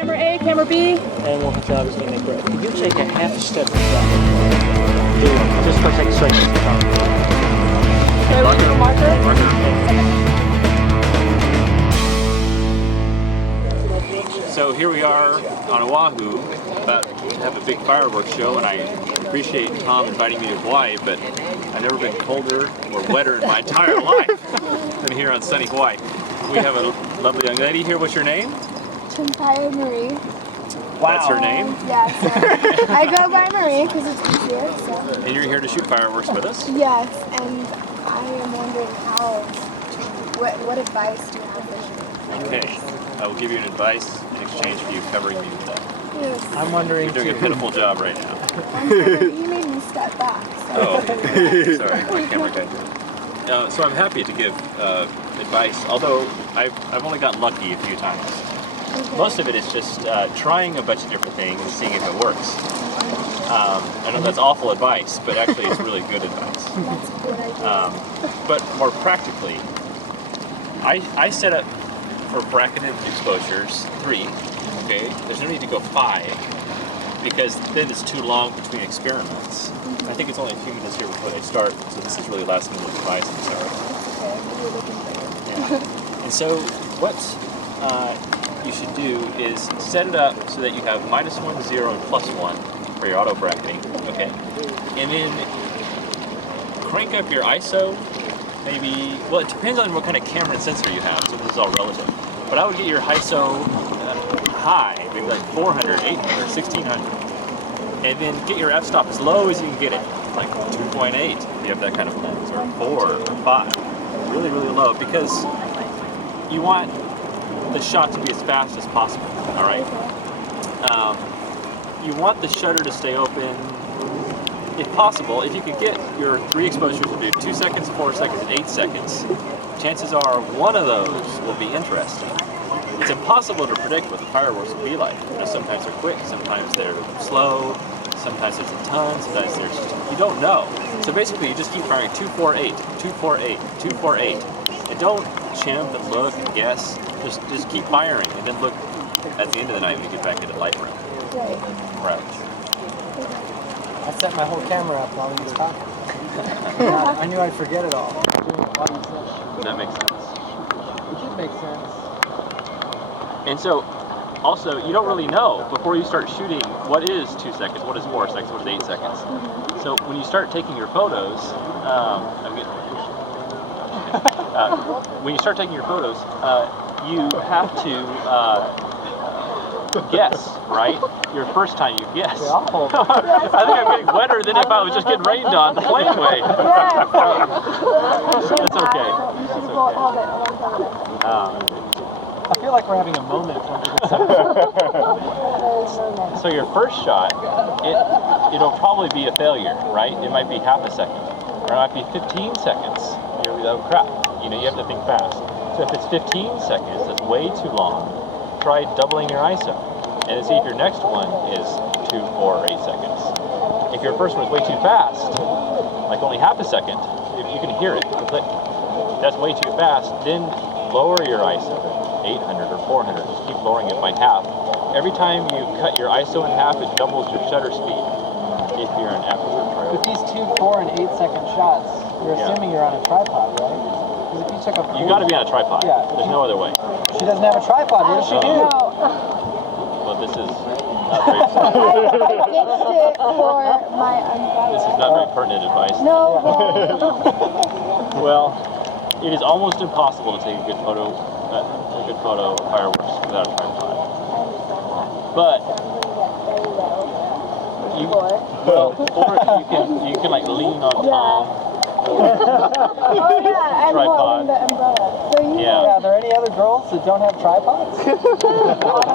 Camera A, camera B. And we'll have to make break. Could you take a half step back? Just for 6 seconds. So here we are on Oahu, about to have a big fireworks show, and I appreciate Tom inviting me to Hawaii, but I've never been colder or wetter in my entire life than here on sunny Hawaii. We have a lovely young lady here. What's your name? Champaya Marie. Wow. That's her name? Yeah, so I go by Marie because it's easier. So. And you're here to shoot fireworks with us? Yes, and I am wondering what advice do you have for me? Okay, I will give you an advice in exchange for you covering me with that. Yes. I'm wondering. You're doing a pitiful job right now. I'm sorry, you made me step back. So. Oh, okay. Sorry, my camera guy did it. So I'm happy to give advice, although I've only gotten lucky a few times. Okay. Most of it is just trying a bunch of different things and seeing if it works. I know that's awful advice, but actually it's really good advice. That's a good idea. But more practically, I set up for bracketed exposures 3. Okay, there's no need to go 5 because then it's too long between experiments. Mm-hmm. I think it's only a few minutes here before they start, so this is really last minute advice. I'm sorry. Okay, you're looking for it. Yeah. And so what you should do is set it up so that you have -1, 0, and +1 for your auto bracketing. Okay, and then crank up your ISO. Maybe, well, it depends on what kind of camera and sensor you have, so this is all relative. But I would get your ISO high, maybe like 400, 800, 1600. And then get your f-stop as low as you can get it, like 2.8 if you have that kind of lens, or 4 or 5. Really, really low, because you want the shot to be as fast as possible, all right? You want the shutter to stay open, if possible. If you could get your 3 exposures to do 2 seconds, 4 seconds, and 8 seconds, chances are one of those will be interesting. It's impossible to predict what the fireworks will be like. You know, sometimes they're quick, sometimes they're slow, sometimes there's a ton, sometimes there's you don't know. So basically, you just keep firing 248, 248, 248, and don't chimp and look and guess. Just keep firing, and then look at the end of the night when you get back into light room. Right. I set my whole camera up while he was talking. I knew I'd forget it all. That makes sense. It should make sense. And so, also, you don't really know before you start shooting what is 2 seconds, what is 4 seconds, what is 8 seconds. So when you start taking your photos, when you start taking your photos, you have to guess, right? Your first time you guess. I think I'm getting wetter than if I was just getting rained on the plane way. That's okay. I feel like we're having a moment. So your first shot, it'll probably be a failure, right? It might be half a second, or it might be 15 seconds. You'll be like, oh crap, you have to think fast. So if it's 15 seconds, that's way too long. Try doubling your ISO, and see if your next one is 2, 4, or 8 seconds. If your first one is way too fast, like only half a second, if you can hear it, click. That's way too fast. Then lower your ISO, 800 or 400. Just keep lowering it by half. Every time you cut your ISO in half, it doubles your shutter speed. If you're an aperture trail. With these 2, 4, and 8 second shots, you're assuming you're on a tripod, right? Because if you took a You got to be on a tripod. Yeah. There's no other way. She doesn't have a tripod. What does she do? Well, this is not very. I ditched it for my umbrella. This is not very pertinent advice. No. Well, it is almost impossible to take a good photo of fireworks without a tripod. But you can like lean on Tom. I'm Tripod. the umbrella. So Yeah. Are there any other girls that don't have tripods? Look it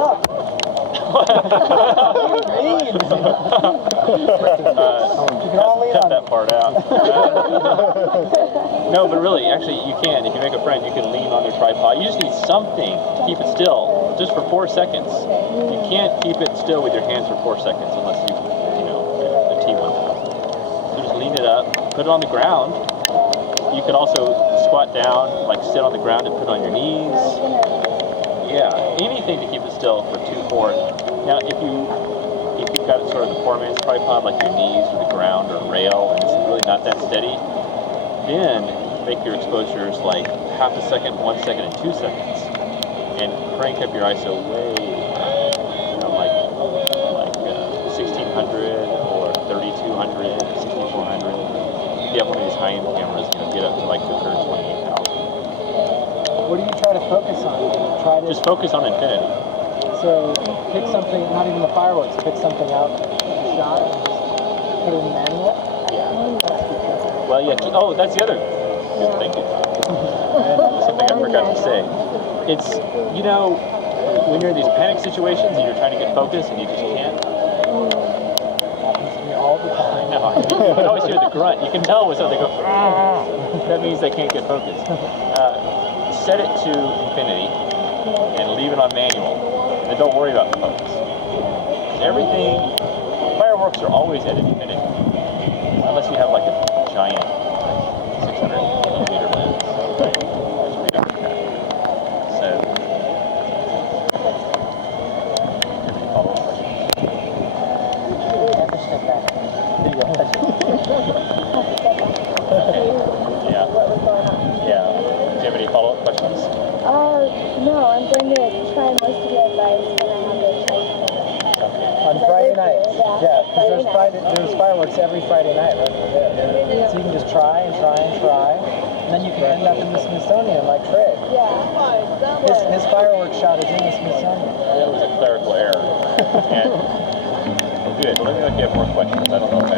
up. What do you mean? You can all lean cut on that part out. No, but really, actually, you can. If you make a friend, you can lean on your tripod. You just need something to keep it still, just for 4 seconds. You can't keep it still with your hands for 4 seconds unless you the T1000. So just lean it up, put it on the ground. You could also squat down, like sit on the ground and put it on your knees. Yeah, anything to keep it still. still for 2-4. Now, if you've got sort of the poor man's tripod, like your knees or the ground or rail, and it's really not that steady, then make your exposures like half a second, 1 second, and 2 seconds, and crank up your ISO way, like 1600 or 3200, 6400. If you have one of these high-end cameras, get up to like 228,000. What do you try to focus on? Just focus on infinity. So pick something, not even the fireworks, pick something out of the shot and just put it in manual? Yeah. Well, yeah. Oh, that's the other thing. Something I forgot to say. It's, when you're in these panic situations and you're trying to get focused and you just can't. Happens to me all the time. No, you can always hear the grunt. You can tell when something goes, that means they can't get focused. Set it to infinity and leave it on manual. And don't worry about the focus. Everything, fireworks are always at infinity. Unless you have like a giant 600 millimeter lens. Right? Which we don't have. So, any follow-up questions? Yeah. Yeah. Do you have any follow-up questions? No, I'm going to try most of your advice when I have the chance. On Friday nights, yeah, because there's fireworks every Friday night right over there. Yeah. So you can just try and try and try, and then you can end up in the Smithsonian like Trey. Yeah. His fireworks shot is in the Smithsonian. That was a clerical error. Well, good. Well, let me know if you have more questions. I don't know if I